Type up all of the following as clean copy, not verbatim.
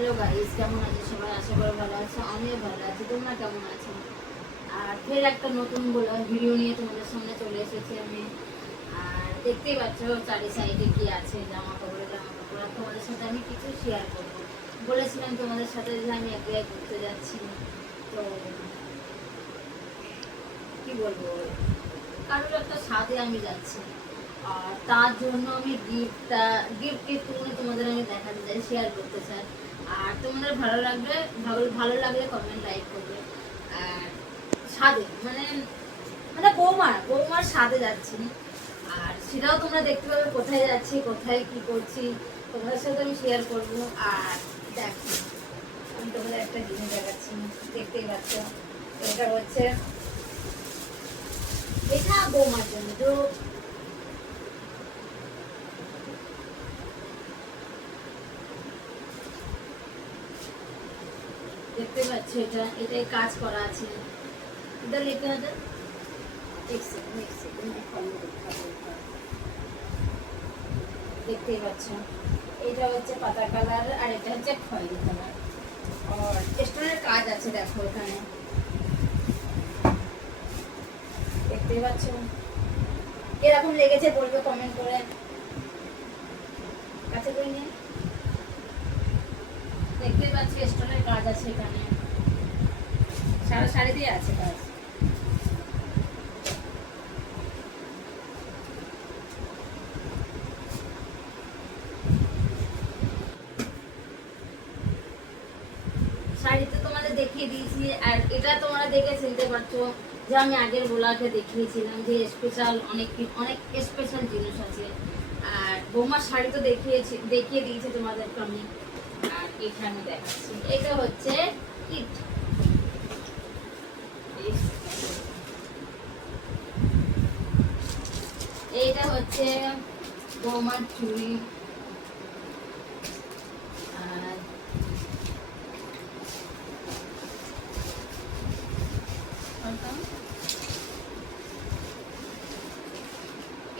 Hello guys, কেমন আছো সবাই? আশা করি ভালো আছো। আমিও ভালো আছি। তোমরা কেমন আছো? আর ফের একটা নতুন ভিডিও নিয়ে তোমাদের সামনে চলে এসেছি আমি। আর দেখতেই পাচ্ছ চারি সাইডে কি আছে, জামা কাপড়। আর তোমাদের সাথে আমি কিছু শেয়ার করবো বলেছিলাম তোমাদের সাথে যে আমি এক জায়গায় ঘুরতে যাচ্ছি। তো কি বলবো, কারোর একটা সাথে আমি যাচ্ছি। আর তার জন্য আমি গিফট তোমাদের আমি দেখাতে চাই, শেয়ার করতে চাই। আর তোমাদের ভালো লাগলে কমেন্ট লাইক করবে। আর সাথে মানে মানে বৌমার সাথে যাচ্ছি। আর সেটাও তোমরা দেখতে পাবে কোথায় যাচ্ছি, কোথায় কি করছি, তোমাদের সাথে আমি শেয়ার করবো। আর দেখো, আমি তোমাদের একটা জিনিস দেখাচ্ছি, দেখতেই পাচ্ছ। এটা হচ্ছে এটা বৌমার জন্য। তো দেখতে পাচ্ছ, এটাই কাজ করা আছে। এটা লেখা আছে, দেখতেই পাচ্ছ। এটা হচ্ছে পাতা কালার আর এটা হচ্ছে খয়েরি কালার। আর স্টোনের কাজ আছে, দেখো এখানে দেখতেই পাচ্ছ। এরকম লেগেছে বলবে কমেন্ট করে। কাছে করে নিয়ে দেখতেই পাচ্ছি স্টোনের কাজ আছে এখানে, সারা শাড়ি দিয়ে আছে কাজ। শাড়িতে তোমাদের দেখিয়ে দিয়েছি। আর এটা তোমরা দেখে চিনতে পারছো যে আমি আগের ব্লগে দেখিয়েছিলাম যে স্পেশাল অনেক স্পেশাল জিনিস আছে। আর বৌমার শাড়ি তো দেখিয়ে দিয়েছি তোমাদেরকে আমি। আর এখানে দেখাচ্ছি, এটা হচ্ছে কিট। এইটা হচ্ছে বৌমার চুড়ি। আর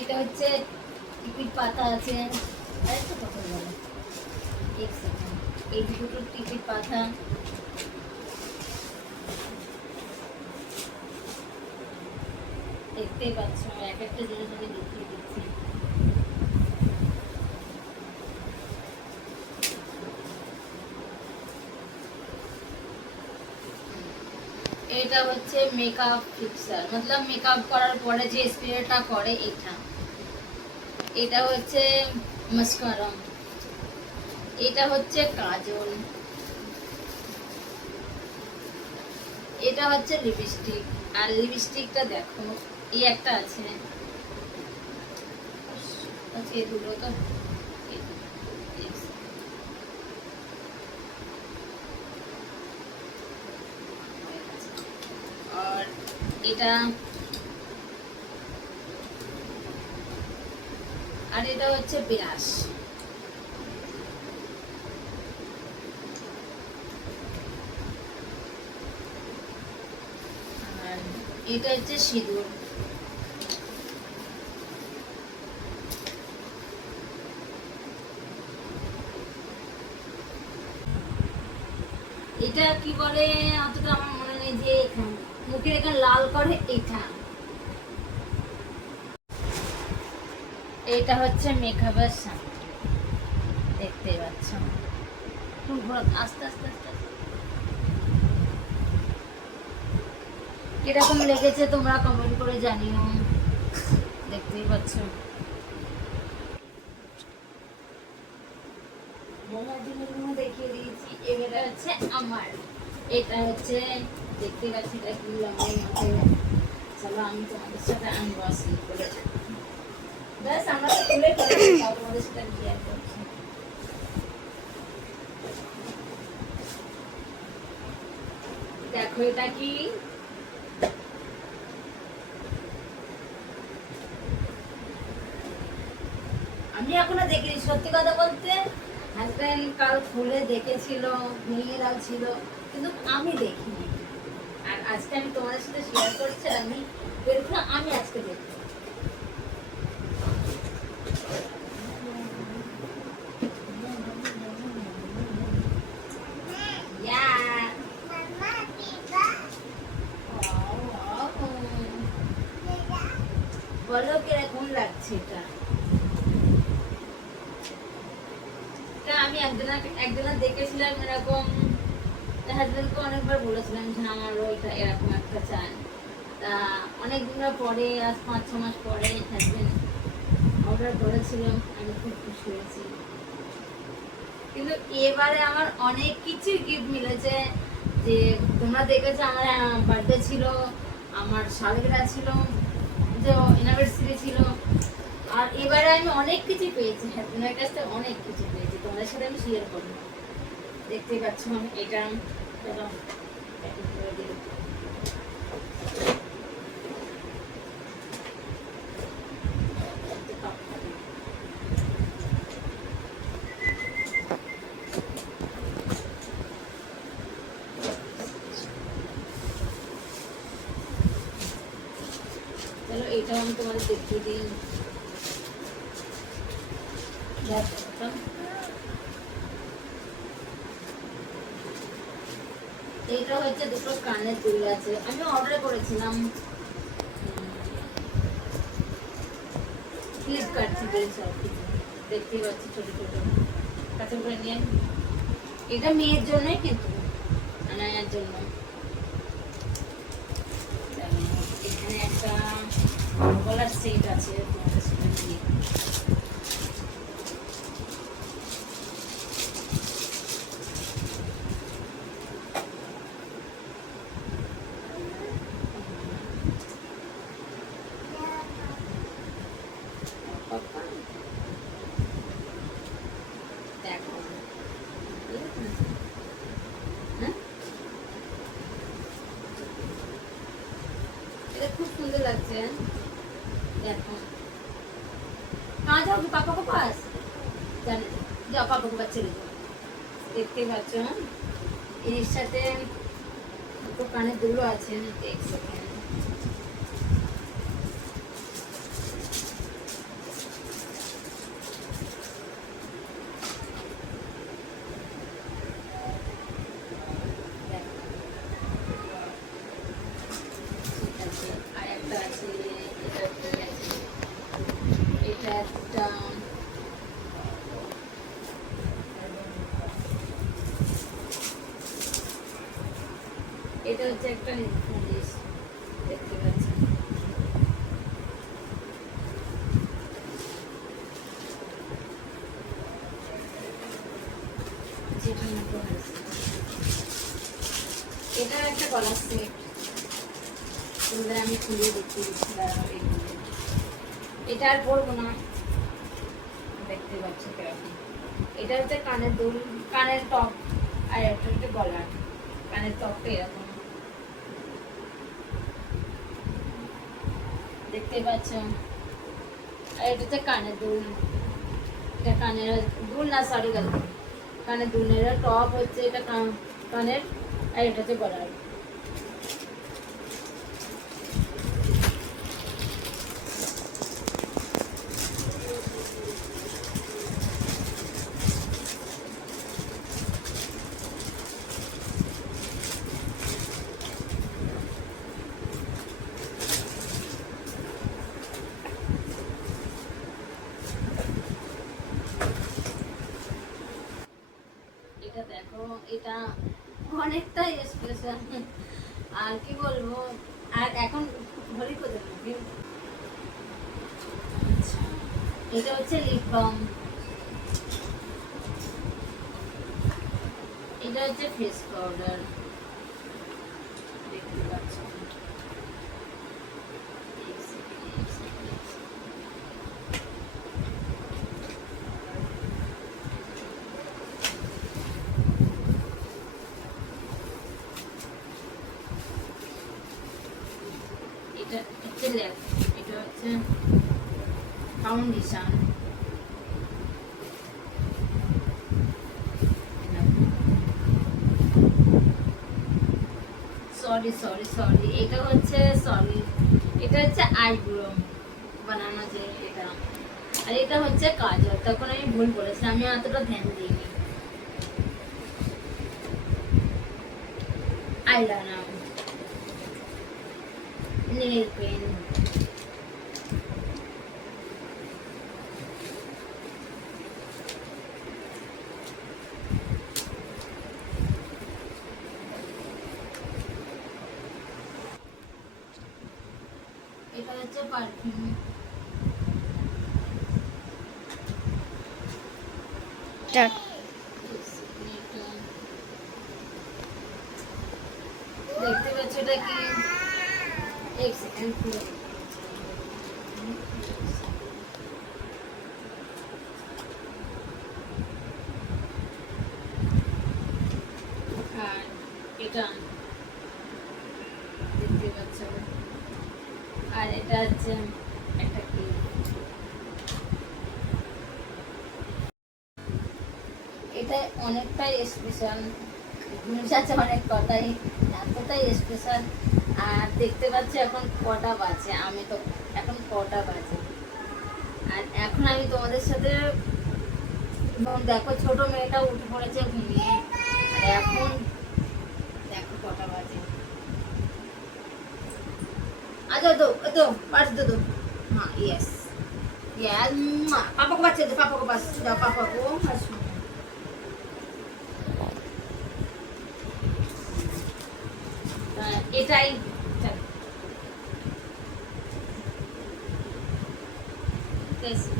এটা হচ্ছে টিকিট পাতা আছে। আরেকটা কথা বলো, এই দুটো টিকিট পাতা। দেখতেই পাচ্ছ, এক একটা জিনিস আমি দেখিয়ে দিচ্ছি। এটা হচ্ছে মেকআপ ফিক্সার, মতলব মেকআপ করার পরে যে স্প্রেটা করে এটা। এটা হচ্ছে মাস্কারা। এটা হচ্ছে কাজল। এটা হচ্ছে লিপস্টিক। আর লিপস্টিকটা দেখো, এই একটা আছে। দুটো তো আর এটা, আর এটা হচ্ছে ব্রাশ। আর এটা হচ্ছে সিঁদুর। এটা কি বলে অতটা আমার মনে নেই, যে মুখের এখানে লাল করে এটা। এটা হচ্ছে মেকআপের সামনে, দেখতেই পাচ্ছ। আস্তে আস্তে আস্তে কিরকম লেগেছে তোমরা কমেন্ট করে জানিও। দেখতেই পাচ্ছ, বৌমার জিনিসগুলো দেখিয়ে দিয়েছি। এবারে হচ্ছে আমার, এটা হচ্ছে দেখতে পাচ্ছি এটা কি লম্বা মাথায়। চলো আমি তোমাদের সাথে আনবক্সিং করে ব্যাস, আমরা তো খুলে ফেলেছি, তোমাদের সাথে শেয়ার করছি। দেখো এটা কি, আমি এখনো দেখিনি। সত্যি কথা বলতে হাজব্যান্ড কাল খুলে দেখেছিল, নিয়ে ছিল, কিন্তু আমি দেখিনি। আর আজকে আমি তোমাদের সাথে শেয়ার করছি। আমি আজকে দেখছি। একজনা দেখেছিলাম এরকম, হাজবেন্ডকে অনেকবার বলেছিলাম যে আমারও এটা এরকম একটা চাই। তা অনেক দিন পরে, আজ 5-6 মাস পরে হাজবেন্ড অর্ডার করেছিল, আমি খুব খুশি হয়েছি। কিন্তু এবারে আমার অনেক কিছু গিফট মিলেছে। যে তোমরা দেখেছো আমার বার্থডে ছিল, আমার সালগিরা ছিল, যে অ্যানিভার্সারি ছিল, আর এবারে আমি অনেক কিছু পেয়েছি, হাজবেন্ডের কাছ থেকে অনেক কিছু পেয়েছি, তোমাদের সাথে আমি শেয়ার করবো। দেখতেই পাচ্ছ এটা চলো এইটাও আমি তোমাদের দেখিয়ে দিই। এইটা হচ্ছে দুটো কানের দুল আছে, আমি অর্ডার করেছিলাম ফ্লিপকার্ট থেকে। সব কিছু দেখতেই পাচ্ছি ছোট ছোট কাছে করে নিয়ে। এটা মেয়ের জন্যই, কিন্তু আনায়ার জন্য। এখানে একটা গলার সেট আছে, তোমাদের সেটা নিয়ে দেখো। এটা খুব সুন্দর লাগছে। দেখো कहाँ जाओगे पापा के पास? जाने जाओ पापा के पास चले जाओ। দেখতে পাচ্ছ এর সাথে তো কানে দুলো আছে, এক সেকেন্ড। আর একটা আছে, এটা কি আছে, এটা একটা এটা হচ্ছে একটা জিনিস দেখতে পাচ্ছেন। যেটা মতো হয়েছে, এটা একটা গলার সেট, তোমাদের আমি খুলে দেখতে দিচ্ছি। এটা আর পরবো না, দেখতে পাচ্ছ কিরকম। এটা হচ্ছে কানের দুল, কানের টপ, আর একটা হচ্ছে গলার। কানের টপটা এরকম দেখতে পাচ্ছ, আর এটা হচ্ছে কানের দুল। এটা কানের দুল না, সরি কানের দুলের টপ হচ্ছে এটা কানের, আর এটা হচ্ছে গলার। এটা দেখো, এটা অনেকটাই স্পেশাল, আর কি বলবো। আর এখন ঘড়ি কোথায় থাকে। এটা হচ্ছে লিপ বাম, এটা হচ্ছে ফেস পাউডার, দেখতে পাচ্ছ। এটা হচ্ছে লেফট, এটা হচ্ছে ফাউন্ডেশন। সরি সরি সরি, এটা হচ্ছে সরি, এটা হচ্ছে আইব্রো বানানো, যে এটা। আর এটা হচ্ছে কাজল, তখন আমি ভুল বলেছি, আমি অতটা ধ্যান দিইনি। Eyeliner, nail pen, perfume. দেখতে পাচ্ছ এটা কি? এক সেকেন্ড খুলে আর এটা দেখতে পাচ্ছ, আর এটা হচ্ছে একটা কি, এটা অনেকটাই স্পেশাল, জিনিস আছে অনেক কথাই, এতটাই স্পেশাল। আর দেখতে পাচ্ছি এখন কটা বাজে, আমি তো এখন কটা বাজে, আর এখন আমি তোমাদের সাথে দেখো ছোট মেয়েটা উঠে পড়েছে ঘুমিয়ে, আর এখন দেখো কটা বাজে। আচ্ছা দো দো পাঁচ দो दो, हाँ यस यस, पापा को बच्चे दो, पापा को बस जाओ, पापा को बस। এটাই कैसे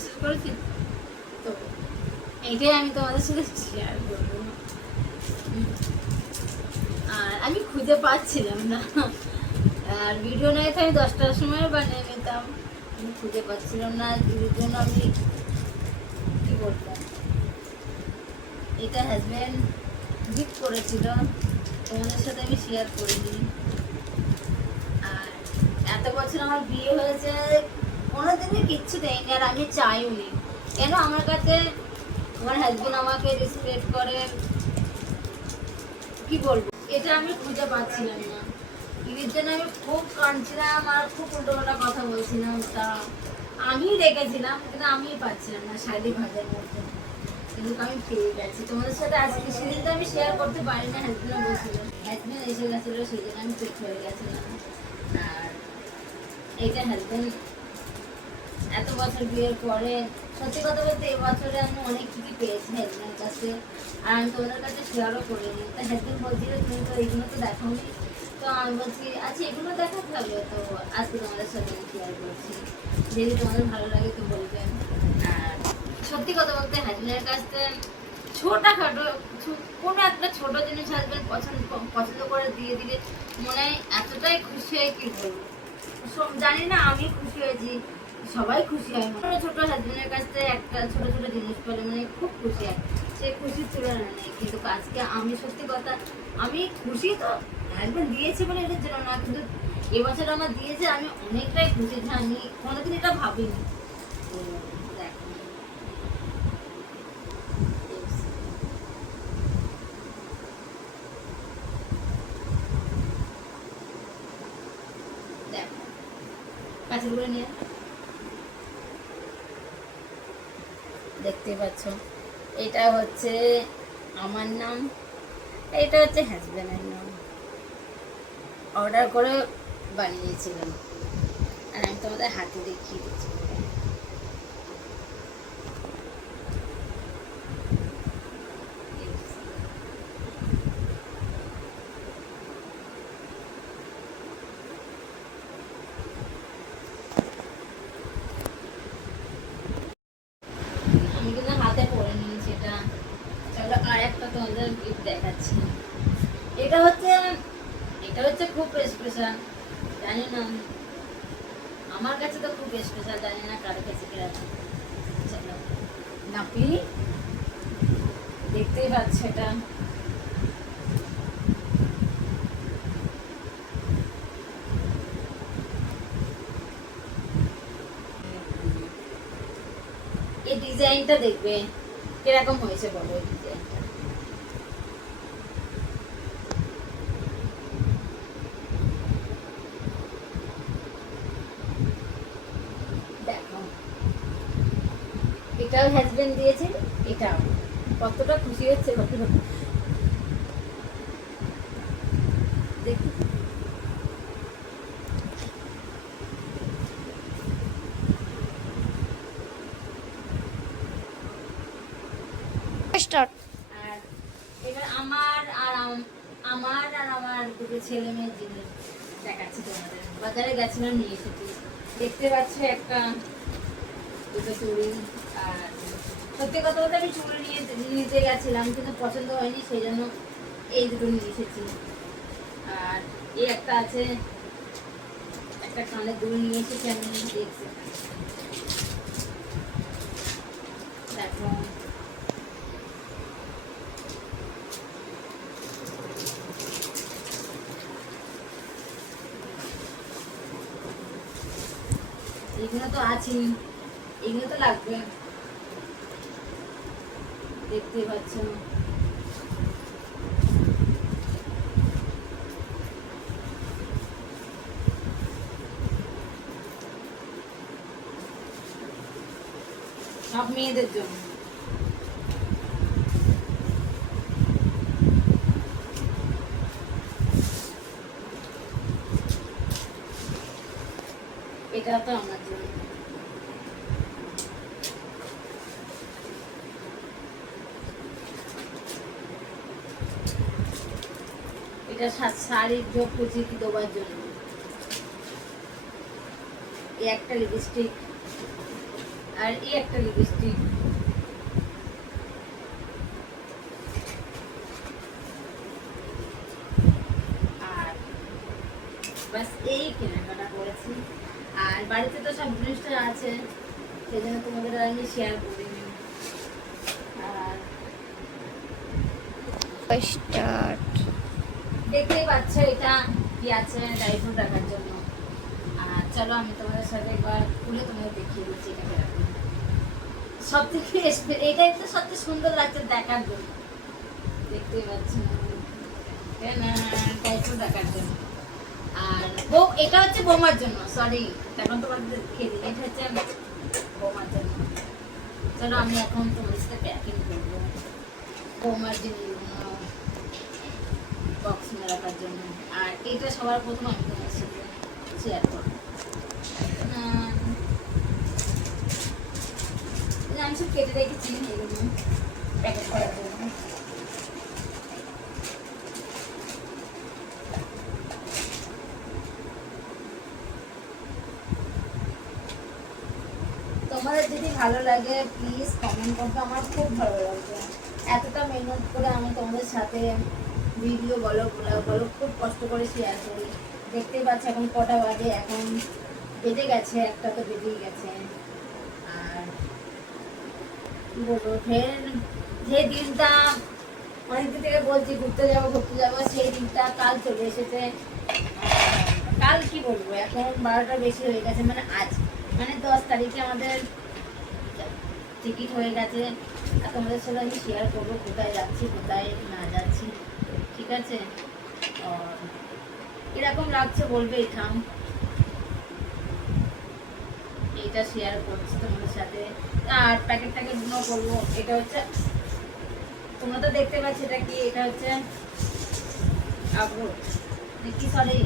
স্টার্ট করেছি তো, এইটাই আমি তোমাদের সাথে শেয়ার করবো। আর আমি খুঁজে পাচ্ছিলাম না, আর ভিডিও নাই তো আমি 10টার সময় বানিয়ে নিতাম, আমি খুঁজে পাচ্ছিলাম না, এর জন্য আমি কি বলতাম, এটা হাজব্যান্ড গিফট করেছিল, তোমাদের সাথে আমি শেয়ার করিনি। আর এত বছর আমার বিয়ে হয়েছে, কোনোদিনই কিচ্ছু দেয়নি, আর আমি চাইও নি। কেন আমার কাছে আমার হাজব্যান্ড আমাকে রেসপেক্ট করে, কি বলবো, এটা আমি খুঁজে পাচ্ছিলাম না, এর জন্য আমি খুব কাঁদছিলাম আর খুব উল্টোপাল্টা কথা বলছিলাম, তা আমি রেখেছিলাম কিন্তু আমি পাচ্ছিলাম না শাড়ি ভাজার মধ্যে, কিন্তু আমি পেয়ে গেছি তোমাদের সাথে আজকে। সেদিন তো আমি শেয়ার করতে পারি না, হাজব্যান্ড বলছিল, হাজব্যান্ড এসে গেছিলো, সেই জন্য আমি পেট হয়ে গেছিলাম। আর এইটা হাজব্যান্ড এত বছর বিয়ের পরে, সত্যি কথা বলতে এবছরে আমি অনেক কিছু পেয়েছি হাজব্যান্ডের কাছে, আর আমি তোমাদের কাছে শেয়ারও করিনি। তা হাজব্যান্ড বলছিল তুমি তো এইগুলো তো দেখাওনি, তো আমি বলছি আচ্ছা এগুলো দেখাতে হবে, তো আজকে তোমাদের সাথে আমি শেয়ার করছি, যদি তোমাদের ভালো লাগে তো বলবেন। আর সত্যি কথা বলতে হাজব্যান্ডের কাছে ছোটখাটো কোনো একটা ছোট জিনিস হাজব্যান্ড পছন্দ করে দিয়ে দিলে মনে হয় এতটাই খুশি হয় কি বলবো, জানি না আমি খুশি হয়েছি, সবাই খুশি হয়, ছোট ছোট হাজবেন্ডের কাছ থেকে একটা ছোট ছোট জিনিস পেলে মানে খুব খুশি হয়, সে খুশির তুলনা নেই। কিন্তু আজকে আমি সত্যি কথা, আমি খুশি তো হাজবেন্ড দিয়েছে বলে এটার জন্য না, কিন্তু এবছর আমার দিয়েছে, আমি অনেকটাই খুশি যে আমি কোনোদিন এটা ভাবিনি। তো দেখো দেখো কাছে করে নিয়ে দেখতে পাচ্ছ, এটা হচ্ছে আমার নাম, এটা হচ্ছে হাজব্যান্ডের নাম, অর্ডার করে বানিয়েছিলাম, আর আমি তোমাদের হাতে দেখিয়ে দিচ্ছি। আমি কিন্তু হাতে পরে নিয়েছি এটা। চলো আর একটা তোমাদের গিফট দেখাচ্ছি, এটা হচ্ছে খুব স্পেশাল, জানি না আমার কাছে তো খুব স্পেশাল, জানি না কার কাছে কি আছে। চলো নাপি, দেখতেই পাচ্ছ এটা, এই ডিজাইনটা দেখবে কিরকম হয়েছে বলো, এই ডিজাইনটা দেখো, এটাও হাজবেন্ড দিয়েছে, এটাও কতটা খুশি হচ্ছে, কতটা দেখি স্টার্ট। আর এবার আমার আর আমার দুটো ছেলে মেয়ের জিনিস, দেখাচ্ছি তোমাদের। বাজারে গেছিলাম, নিয়ে এসেছি। দেখতে পাচ্ছ একটা দুটো চুড়ি। আর সত্যি কথা বলতে আমি চুড়ি নিতে গেছিলাম, কিন্তু পছন্দ হয়নি, সেই জন্য এই দুটো নিয়ে এসেছি। আর এই একটা আছে, একটা কানের দুল নিয়ে এসেছি আমি, দেখছি দেখো। এগুলো তো আছেই, এগুলো তো লাগবে, দেখতে পাচ্ছ। সব মেয়েদের জন্য। এটা তো আমার জন্য। এটা শাড়ির যোগ কুচি দেওয়ার জন্য। এই একটা লিপস্টিক, আর এই একটা লিপস্টিক। আর বাস এই কেনাকাটা করেছি। আর বাড়িতে তো সব জিনিসটা আছে, সেই জন্য তোমাদের আমি শেয়ার করিনি। আর স্টার্ট। দেখতেই পাচ্ছ এটা কি আছে, ড্রাই ফ্রুট রাখার জন্য। আর চলো আমি তোমাদের সাথে একবার খুলে তোমাদের দেখিয়ে দিচ্ছি এটা কিরকম। সব থেকে এটা একটু সবচেয়ে সুন্দর লাগছে দেখার জন্য, দেখতেই পাচ্ছ, ড্রাই ফ্রুট রাখার জন্য। আর এটা হচ্ছে বৌমার জন্য, সরি এখন তোমাদের দেখিয়ে দিই, এটা হচ্ছে বৌমার জন্য। চলো আমি এখন তোমাদের সাথে প্যাকিং করবো বৌমার জিনিসগুলো বক্স মে রাখার জন্য। আর এটা সবার প্রথম আমি তোমাদের সাথে শেয়ার করবো। আমি সব কেটে রেখেছি এগুলো প্যাকেট করার জন্য। তোমাদের যদি ভালো লাগে প্লিজ কমেন্ট করবে, আমার খুব ভালো লাগবে। এতটা মেহনত করে আমি তোমাদের সাথে ভিডিও বলো, ব্লগ বলো, খুব কষ্ট করে শেয়ার করি। দেখতেই পাচ্ছ এখন কটা বাজে, এখন বেজে গেছে, একটা তো বেজেই গেছে। আর কি বলবো, ফের যে দিনটা অনেকদিন থেকে বলছি ঘুরতে যাবো, সেই দিনটা কাল চলে এসেছে। কাল কি বলবো, এখন 12টা বেশি হয়ে গেছে, মানে আজ মানে 10 তারিখে আমাদের টিকিট হয়ে গেছে। আর তোমাদের সাথে আমি শেয়ার করবো কোথায় যাচ্ছি, কোথায় না যাচ্ছি, ঠিক আছে? আর কিরকম লাগছে বলবে, থাম এইটা শেয়ার করছি তোমাদের সাথে। আর প্যাকেট গুলো করবো। এটা হচ্ছে, তোমরা তো দেখতে পাচ্ছ এটা কি, এটা হচ্ছে আখরোট কি, সরি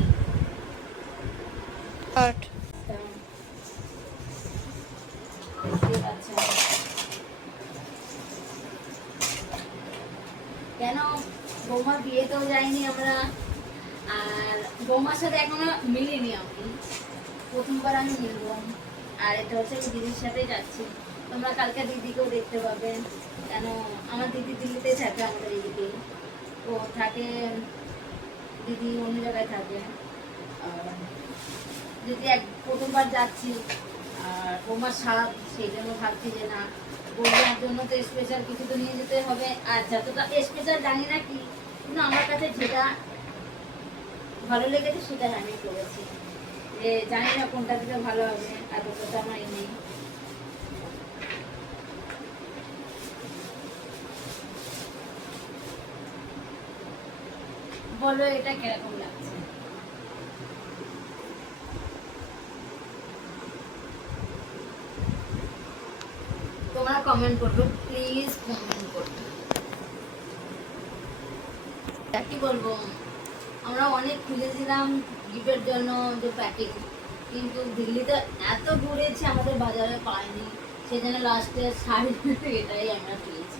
কেন বৌমার বিয়েতেও যাইনি আমরা, আর বৌমার সাথে এখনো মিলিনি আমি, প্রথমবার আমি মিলবো। আর এটা হচ্ছে আমি দিদির সাথেই যাচ্ছি, তোমরা কালকে দিদিকেও দেখতে পাবে। কেন আমার দিদি দিল্লিতে থাকে, আমাদের দিদি ও থাকে, দিদি অন্য জায়গায় থাকে। দিদি প্রথমবার যাচ্ছি, আর বৌমার স্বাদ, সেই জন্য ভাবছি যে না, বৌমার জন্য তো স্পেশাল কিছু তো নিয়ে যেতে হবে। আর যতটা স্পেশাল জানি না কি, কিন্তু আমার কাছে যেটা ভালো লেগেছে সেটা আমি করেছি। যে জানি না কোনটা দিতে ভালো হবে, আর কোনটা আমার নেই। বলো এটা কিরকম লাগছে। তোমরা কমেন্ট করবে প্লিজ, কমেন্ট করবে। কি বলবো, আমরা অনেক খুঁজেছিলাম গিফটের জন্য যে প্যাকেট, কিন্তু দিল্লিতে এত ঘুরেছি আমাদের বাজারে পাইনি, সেজন্য লাস্টে শাড়ি এটাই আমরা পেয়েছি।